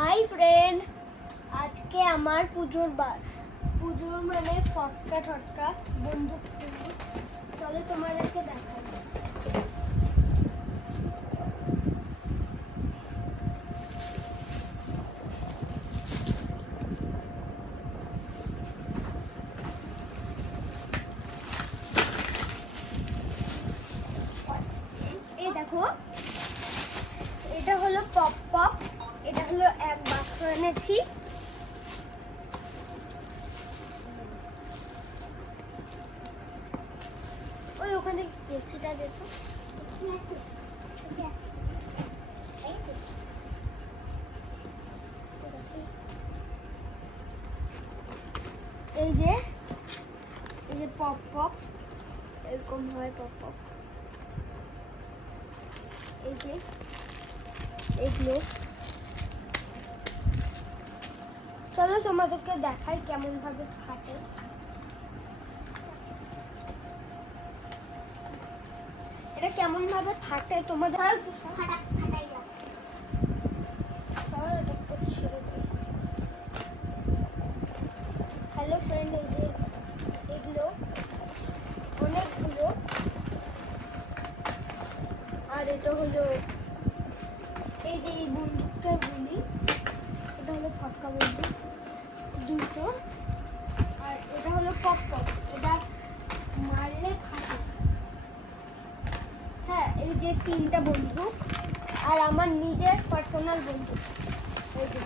Hi friend, আজকে আমার পুজোর মানে ফটকা ঠটকা বন্দুক কিনবো। চলো তোমাদেরকে দেখাই। এই দেখো, এটা হলো পপ পপ, এটা হলো এক বাক্স এনেছি। ওই ওখানে কেচিটা দেখো, এই যে পপ পপ এরকম হয়। পপ পপ এই যে এইগুলো। চলো তোমাদেরকে দেখাই কেমন ভাবে ফাটে। এটা কেমন ভাবে ফাটে তোমাদের হ্যালো ফ্রেন্ড, এই যে এগুলো অনেকগুলো। আর এটা হলো এই যে এই বন্দুকটার গুলি, এটা হলো ফটকা বন্দুক দুটো। আর এটা হলো পপ পপ, এটা মারলে ফাটে। হ্যাঁ, এই যে তিনটা বন্দুক আর আমার নিজের পার্সোনাল বন্দুক। এই যে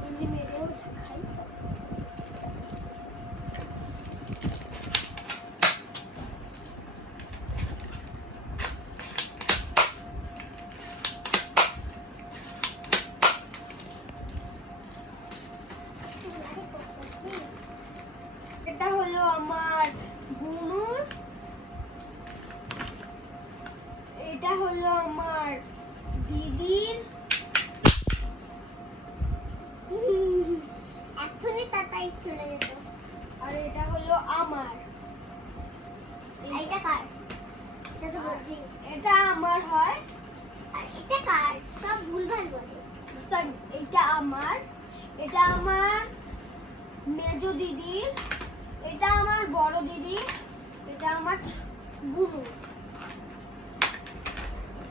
গুলি মেরেও খাই। এটা হলো আমার বুনুর, এটা হলো আমার দিদির, এখনই তাতাই চলে যেত। আর এটা হলো আমার। এটা কার? এটা তো বলবি। এটা আমার হয়। আর এটা কার? সব ভুলভাল বলে। সরি, এটা আমার, এটা আমার মেজো দিদির, এটা আমার বড় দিদি, এটা আমার বুনু।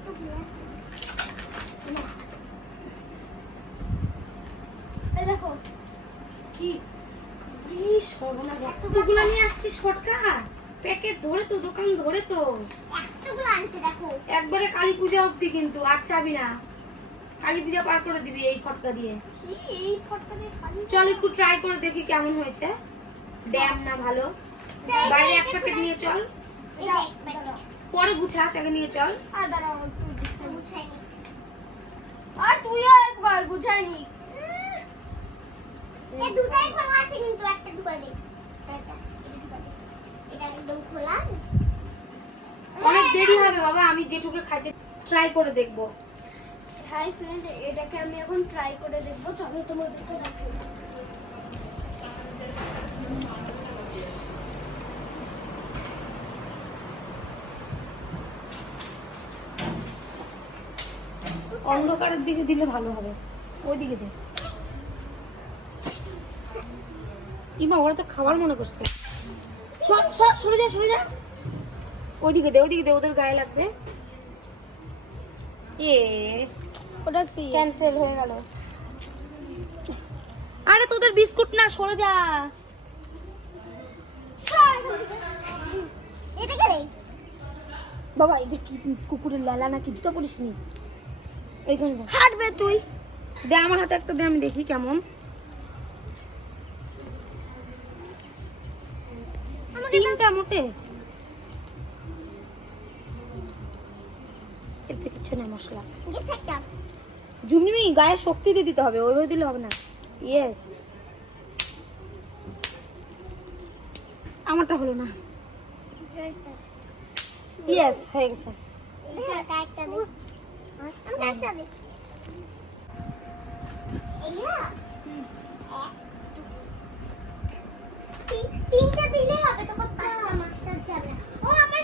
তো ভুল আছে। এই দেখো কি সর্বনাশ, এতগুলো নিয়ে আসছিস ফটকা? প্যাকেট ধরে তো, দোকান ধরে তো এতগুলো আনছে দেখো। একবারে কালী পূজা অবধি, কিন্তু আর চাবি না। কালী পূজা পার করে দিবি এই ফটকা দিয়ে। কি এই ফটকা দিয়ে খালি? চল একটু ট্রাই করে দেখি কেমন হয়েছে। ড্যাম না ভালো, বাইরে এক প্যাকেট নিয়ে চল। এই যে এক প্যাকেট। পরে গুছাস, আগে নিয়ে চল। আর দাঁড়াও একটু গুছাই। গুছাইনি। আর তুইও একবার গুছাইনি। এই দুটাই খোলা আছে কিন্তু একটা ঢুকাই দে। এটা ঢুকাই দে। এটা একদম খোলা। অনেক দেরি হবে বাবা, আমি যেটুকু খাইতে ট্রাই করে দেখবো। হাই ফ্রেন্ড, এটাকে আমি এখন ট্রাই করে দেখবো। চলো তোমাদেরকে দেখাই। অন্ধকারের দিকে দিলে ভালো হবে, ওই দিকে দে। ইমা, ওরা তো খাবার মনে করছে। সরে যা, সরে যা। ওইদিকে দে, ওইদিকে দে, ওদের গায়ে লাগবে। ওটা কি ক্যান্সেল হয়ে গেল। আরে তোদের বিস্কুট না, সরে যা। এটা কে রে? বাবা, এদের কি কুকুরের লালা নাকি? জুতো পরিস নি। এইখানে দে। হাঁটবে তুই? দে আমার হাতে একটা, দে আমি দেখি কেমন। তিনটা মোটে, এতে কিছু না মশলা। গেছে একটা। ঝুমঝুমি, গায়ে শক্তি দিয়ে দিতে হবে, ওইভাবে দিলে হবে না। ইয়েস, আমারটা হলো না। ইয়েস, হয়ে গেছে। এটা একটা দে। আমি একটা দে। এগুলা? এক, দুই, তিনটা দিলে হবে, তোমার পাঁচটা মাস্টার যাবে না। ও আমার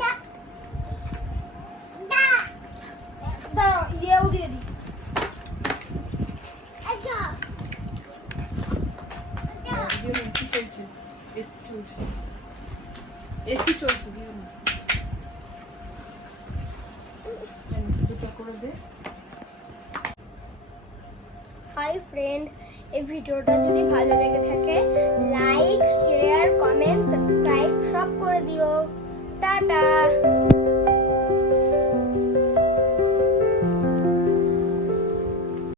দা দাঁড়াও ইয়েও দিয়ে দিই। আচ্ছা এসি চলছে দিও না। দুটো করে দে। হাই ফ্রেন্ড, এই ভিডিওটা যদি ভালো লেগে